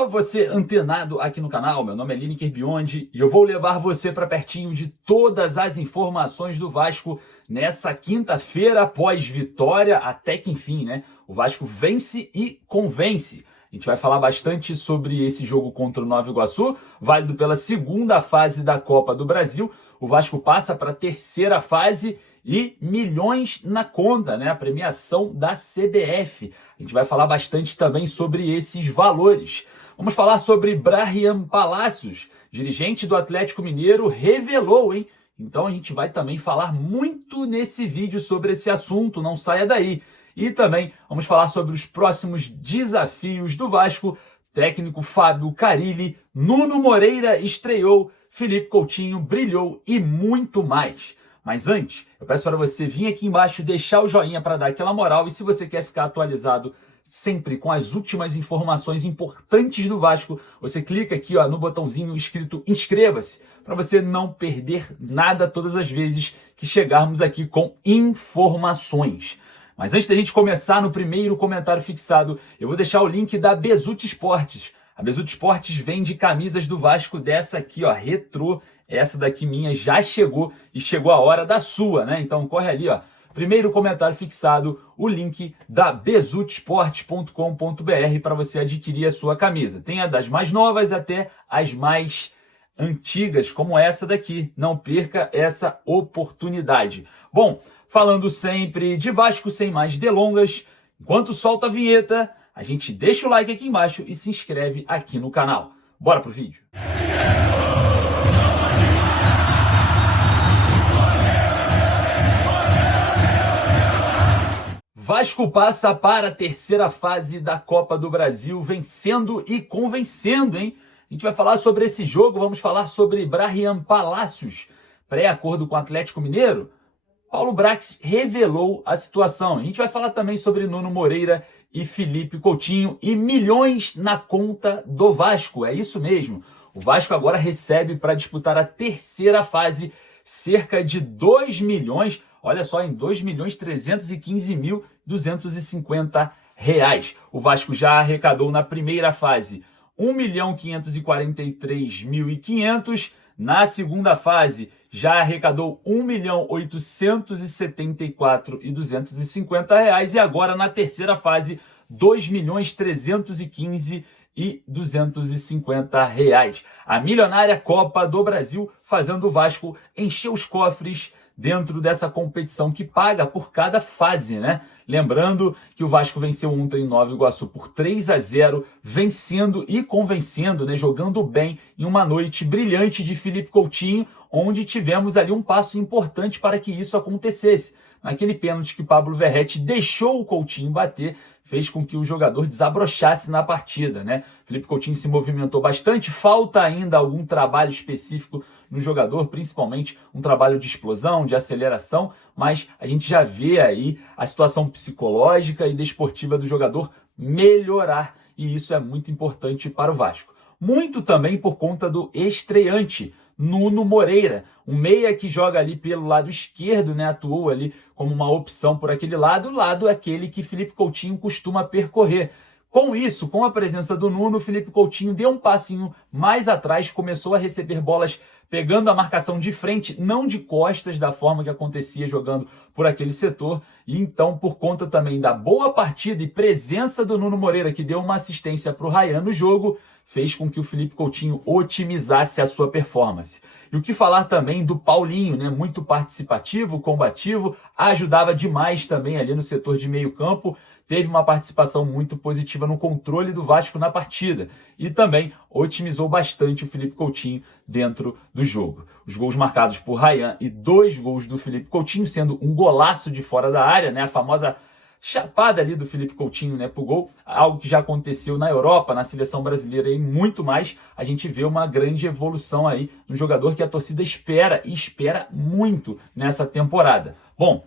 salve você antenado aqui no canal, meu nome é Lineker Biondi e eu vou levar você para pertinho de todas as informações do Vasco nessa quinta-feira após vitória, até que enfim, né? O Vasco vence e convence. A gente vai falar bastante sobre esse jogo contra o Nova Iguaçu, válido pela segunda fase da Copa do Brasil. O Vasco passa para a terceira fase e milhões na conta, né? A premiação da CBF. A gente vai falar bastante também sobre esses valores. Vamos falar sobre Brahim Palacios, dirigente do Atlético Mineiro, revelou, hein? Então a gente vai também falar muito nesse vídeo sobre esse assunto, não saia daí. E também vamos falar sobre os próximos desafios do Vasco. Técnico Fábio Carille, Nuno Moreira estreou, Felipe Coutinho brilhou e muito mais. Mas antes, eu peço para você vir aqui embaixo, deixar o joinha para dar aquela moral. E se você quer ficar atualizado sempre com as últimas informações importantes do Vasco, você clica aqui no botãozinho escrito inscreva-se, para você não perder nada todas as vezes que chegarmos aqui com informações. Mas antes da gente começar, no primeiro comentário fixado, eu vou deixar o link da Bezutti Esportes. A Bezutti Esportes vende camisas do Vasco dessa aqui, retrô. Essa daqui minha já chegou e chegou a hora da sua, né? Então corre ali, primeiro comentário fixado, o link da bezutiesportes.com.br para você adquirir a sua camisa. Tem a das mais novas até as mais antigas, como essa daqui. Não perca essa oportunidade. Bom, falando sempre de Vasco, sem mais delongas, enquanto solta a vinheta, a gente deixa o like aqui embaixo e se inscreve aqui no canal. Bora pro vídeo. Vasco passa para a terceira fase da Copa do Brasil, vencendo e convencendo, hein? A gente vai falar sobre esse jogo, vamos falar sobre Brahim Palacios, pré-acordo com o Atlético Mineiro. Paulo Brax revelou a situação. A gente vai falar também sobre Nuno Moreira e Felipe Coutinho e milhões na conta do Vasco. É isso mesmo. O Vasco agora recebe para disputar a terceira fase cerca de 2 milhões, olha só, em 2.315.250 reais. O Vasco já arrecadou na primeira fase 1.543.500. Na segunda fase já arrecadou 1.874.250 reais. E agora na terceira fase 2.315.250 reais. A milionária Copa do Brasil fazendo o Vasco encher os cofres dentro dessa competição que paga por cada fase, né? Lembrando que o Vasco venceu ontem em Nova Iguaçu por 3-0, vencendo e convencendo, né? Jogando bem em uma noite brilhante de Felipe Coutinho, onde tivemos ali um passo importante para que isso acontecesse. Naquele pênalti que Pablo Verratti deixou o Coutinho bater, fez com que o jogador desabrochasse na partida, né? Felipe Coutinho se movimentou bastante, falta ainda algum trabalho específico no jogador, principalmente um trabalho de explosão, de aceleração, mas a gente já vê aí a situação psicológica e desportiva do jogador melhorar, e isso é muito importante para o Vasco. Muito também por conta do estreante, Nuno Moreira, um meia que joga ali pelo lado esquerdo, né? Atuou ali como uma opção por aquele lado, o lado aquele que Felipe Coutinho costuma percorrer. Com isso, com a presença do Nuno, Felipe Coutinho deu um passinho mais atrás, começou a receber bolas pegando a marcação de frente, não de costas, da forma que acontecia jogando por aquele setor. E então, por conta também da boa partida e presença do Nuno Moreira, que deu uma assistência para o Ryan no jogo, fez com que o Felipe Coutinho otimizasse a sua performance. E o que falar também do Paulinho, né? Muito participativo, combativo, ajudava demais também ali no setor de meio campo, teve uma participação muito positiva no controle do Vasco na partida e também otimizou bastante o Felipe Coutinho dentro do jogo. Os gols marcados por Ryan e 2 gols do Felipe Coutinho, sendo um golaço de fora da área, né? A famosa chapada ali do Felipe Coutinho, né, pro gol, algo que já aconteceu na Europa, na seleção brasileira e muito mais. A gente vê uma grande evolução aí no jogador que a torcida espera e espera muito nessa temporada. Bom,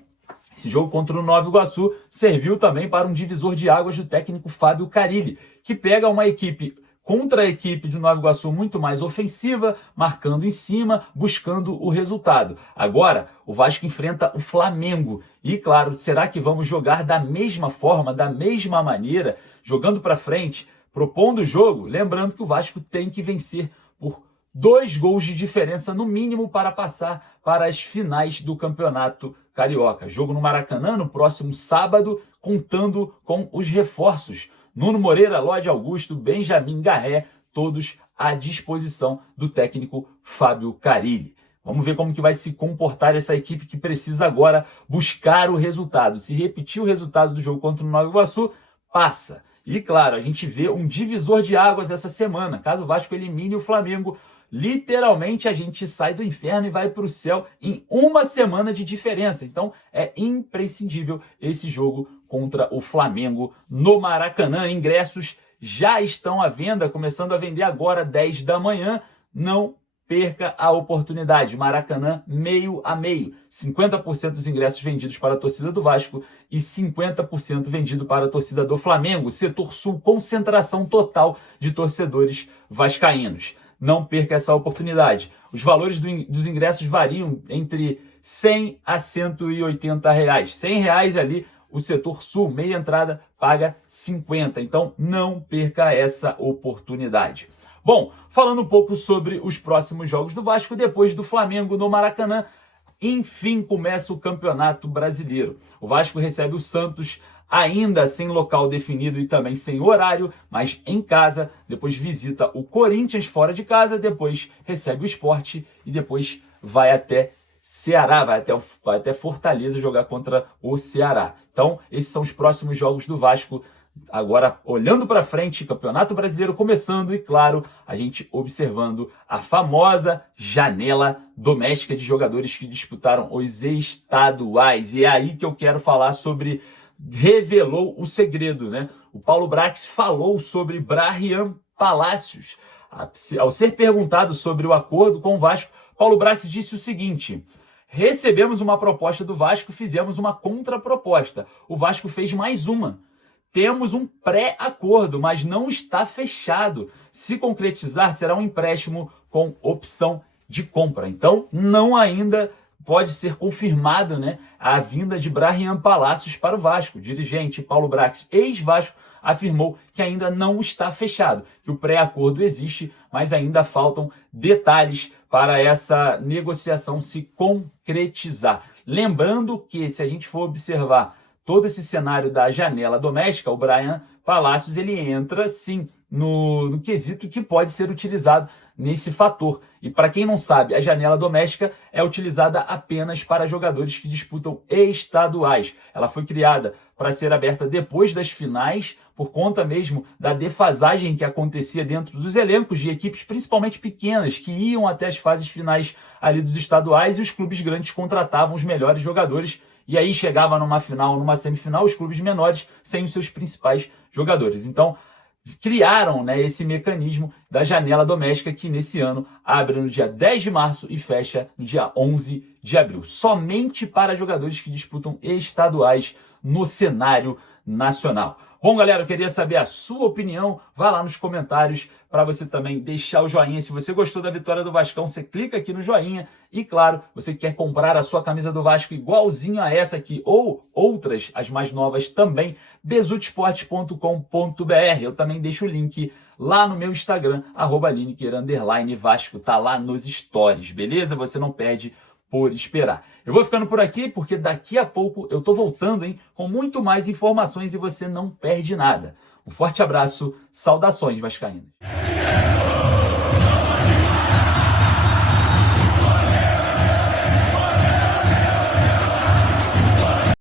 esse jogo contra o Nova Iguaçu serviu também para um divisor de águas do técnico Fábio Carille, que pega uma equipe contra a equipe de Nova Iguaçu muito mais ofensiva, marcando em cima, buscando o resultado. Agora, o Vasco enfrenta o Flamengo. E, claro, será que vamos jogar da mesma forma, da mesma maneira, jogando para frente, propondo o jogo, lembrando que o Vasco tem que vencer por 2 gols de diferença no mínimo para passar para as finais do Campeonato Carioca. Jogo no Maracanã no próximo sábado, contando com os reforços. Nuno Moreira, Lodi Augusto, Benjamin Garré, todos à disposição do técnico Fábio Carille. Vamos ver como que vai se comportar essa equipe que precisa agora buscar o resultado. Se repetir o resultado do jogo contra o Nova Iguaçu, passa. E claro, a gente vê um divisor de águas essa semana. Caso o Vasco elimine o Flamengo, literalmente a gente sai do inferno e vai para o céu em uma semana de diferença. Então é imprescindível esse jogo contra o Flamengo no Maracanã. Ingressos já estão à venda, começando a vender agora, 10 da manhã. Não perca a oportunidade. Maracanã, meio a meio. 50% dos ingressos vendidos para a torcida do Vasco e 50% vendido para a torcida do Flamengo. Setor Sul, concentração total de torcedores vascaínos. Não perca essa oportunidade. Os valores dos ingressos variam entre 100 a 180 reais. 100 reais ali, o setor sul, meia entrada, paga 50. Então, não perca essa oportunidade. Bom, falando um pouco sobre os próximos jogos do Vasco, depois do Flamengo no Maracanã, enfim começa o Campeonato Brasileiro. O Vasco recebe o Santos ainda sem local definido e também sem horário, mas em casa, depois visita o Corinthians fora de casa, depois recebe o Sport e depois vai até Ceará, vai até Fortaleza jogar contra o Ceará. Então, esses são os próximos jogos do Vasco. Agora, olhando para frente, Campeonato Brasileiro começando e, claro, a gente observando a famosa janela doméstica de jogadores que disputaram os estaduais. E é aí que eu quero falar sobre... revelou o segredo, né? O Paulo Brax falou sobre Brahyan Palacios. Ao ser perguntado sobre o acordo com o Vasco, Paulo Brax disse o seguinte: recebemos uma proposta do Vasco, fizemos uma contraproposta. O Vasco fez mais uma. Temos um pré-acordo, mas não está fechado. Se concretizar, será um empréstimo com opção de compra. Então, não ainda pode ser confirmado, né, a vinda de Brahyan Palacios para o Vasco. O dirigente Paulo Brax, ex-Vasco, afirmou que ainda não está fechado, que o pré-acordo existe, mas ainda faltam detalhes para essa negociação se concretizar. Lembrando que, se a gente for observar todo esse cenário da janela doméstica, o Brahyan Palacios ele entra, sim, no quesito que pode ser utilizado nesse fator. E para quem não sabe, a janela doméstica é utilizada apenas para jogadores que disputam estaduais. Ela foi criada para ser aberta depois das finais, por conta mesmo da defasagem que acontecia dentro dos elencos de equipes principalmente pequenas, que iam até as fases finais ali dos estaduais, e os clubes grandes contratavam os melhores jogadores, e aí chegava numa final, numa semifinal, os clubes menores sem os seus principais jogadores. Então, criaram, né, esse mecanismo da janela doméstica que nesse ano abre no dia 10 de março e fecha no dia 11 de abril. Somente para jogadores que disputam estaduais no cenário nacional. Bom, galera, eu queria saber a sua opinião. Vá lá nos comentários para você também deixar o joinha. Se você gostou da vitória do Vascão, você clica aqui no joinha. E, claro, você quer comprar a sua camisa do Vasco igualzinho a essa aqui ou outras, as mais novas também, bezutesport.com.br. Eu também deixo o link lá no meu Instagram, @Lineker_Vasco. Tá lá nos stories, beleza? Você não perde por esperar. Eu vou ficando por aqui, porque daqui a pouco eu tô voltando, hein, com muito mais informações e você não perde nada. Um forte abraço, saudações vascaínas.